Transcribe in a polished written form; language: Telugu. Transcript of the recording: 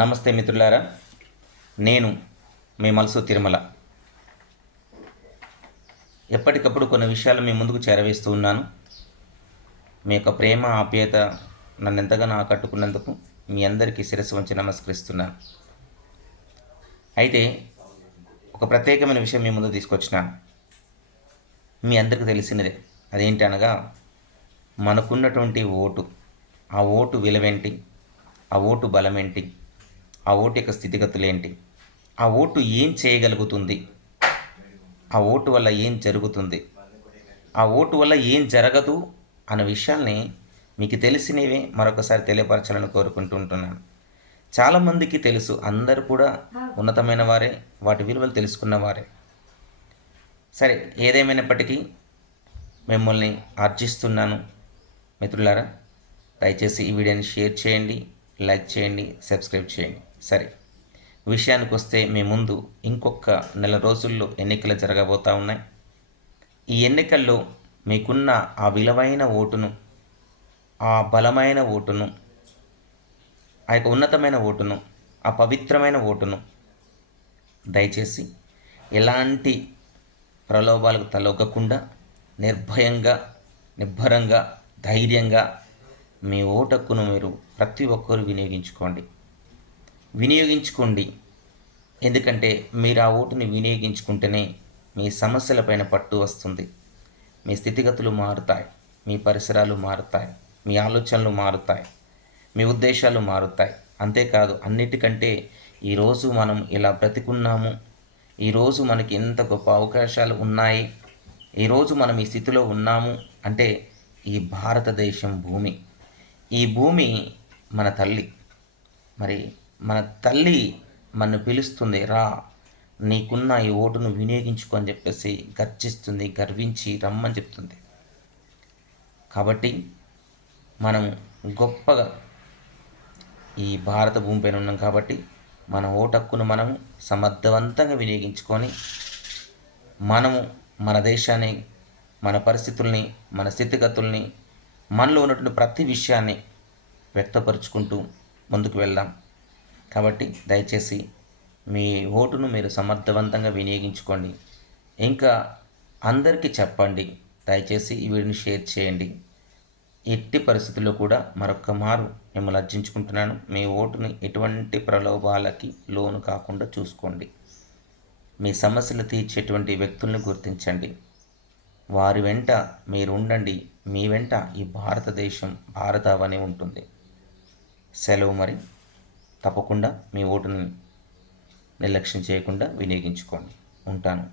నమస్తే మిత్రులారా, నేను మీ మల్సు తిరుమల. ఎప్పటికప్పుడు కొన్ని విషయాలు మీ ముందుకు చేరవేస్తూ ఉన్నాను. మీ యొక్క ప్రేమ ఆప్యాయత నన్ను ఎంతగానో ఆకట్టుకున్నందుకు మీ అందరికీ శిరస్సు వంచి నమస్కరిస్తున్నాను. అయితే ఒక ప్రత్యేకమైన విషయం మీ ముందు తీసుకొచ్చినాను. మీ అందరికీ తెలిసినదే. అదేంటి అనగా, మనకున్నటువంటి ఓటు, ఆ ఓటు విలువేంటి, ఆ ఓటు బలమేంటి, ఆ ఓటు యొక్క స్థితిగతులేంటి, ఆ ఓటు ఏం చేయగలుగుతుంది, ఆ ఓటు వల్ల ఏం జరుగుతుంది, ఆ ఓటు వల్ల ఏం జరగదు అన్న విషయాల్ని మీకు తెలిసినవే మరొకసారి తెలియపరచాలని కోరుకుంటుంటున్నాను. చాలామందికి తెలుసు, అందరూ కూడా ఉన్నతమైన వారే, వాటి విలువలు తెలుసుకున్న వారే. సరే, ఏదేమైనప్పటికీ మిమ్మల్ని ఆర్జిస్తున్నాను. మిత్రులారా, దయచేసి ఈ వీడియోని షేర్ చేయండి, లైక్ చేయండి, సబ్స్క్రైబ్ చేయండి. సరే, విషయానికి వస్తే మీ ముందు ఇంకొక నెల రోజుల్లో ఎన్నికలు జరగబోతూ ఉన్నాయి. ఈ ఎన్నికల్లో మీకున్న ఆ విలువైన ఓటును, ఆ బలమైన ఓటును, ఆ యొక్క ఉన్నతమైన ఓటును, ఆ పవిత్రమైన ఓటును దయచేసి ఎలాంటి ప్రలోభాలకు తలొగ్గకుండా నిర్భయంగా, నిబ్బరంగా, ధైర్యంగా మీ ఓటు మీరు ప్రతి ఒక్కరూ వినియోగించుకోండి. ఎందుకంటే మీరు ఆ ఓటుని వినియోగించుకుంటేనే మీ సమస్యలపైన పట్టు వస్తుంది, మీ స్థితిగతులు మారుతాయి, మీ పరిసరాలు మారుతాయి, మీ ఆలోచనలు మారుతాయి, మీ ఉద్దేశాలు మారుతాయి. అంతేకాదు, అన్నిటికంటే ఈరోజు మనం ఇలా బ్రతికున్నాము, ఈరోజు మనకి ఎంత గొప్ప అవకాశాలు ఉన్నాయి, ఈరోజు మనం ఈ స్థితిలో ఉన్నాము అంటే ఈ భారతదేశం భూమి. ఈ భూమి మన తల్లి. మరి మన తల్లి మనను పిలుస్తుంది, రా, నీకున్న ఈ ఓటును వినియోగించుకో అని చెప్పేసి గర్జిస్తుంది, గర్వించి రమ్మని చెప్తుంది. కాబట్టి మనం గొప్పగా ఈ భారత భూమిపైన ఉన్నాం. కాబట్టి మన ఓటు హక్కును మనము సమర్థవంతంగా వినియోగించుకొని మనము మన దేశాన్ని, మన పరిస్థితుల్ని, మన స్థితిగతుల్ని, మనలో ఉన్నటువంటి ప్రతి విషయాన్ని వ్యక్తపరుచుకుంటూ ముందుకు వెళ్దాం. కాబట్టి దయచేసి మీ ఓటును మీరు సమర్థవంతంగా వినియోగించుకోండి. ఇంకా అందరికీ చెప్పండి. దయచేసి ఈ వీడియోని షేర్ చేయండి. ఎట్టి పరిస్థితుల్లో కూడా మరొక్క మారు మిమ్మల్ని అర్జించుకుంటున్నాను, మీ ఓటుని ఎటువంటి ప్రలోభాలకి లోను కాకుండా చూసుకోండి. మీ సమస్యలు తీర్చేటువంటి వ్యక్తుల్ని గుర్తించండి, వారి వెంట మీరు ఉండండి. మీ వెంట ఈ భారతదేశం, భారతావని ఉంటుంది. సెలవు. మరి తప్పకుండా మీ ఓటుని నిర్లక్ష్యం చేయకుండా వినియోగించుకోండి. ఉంటాను.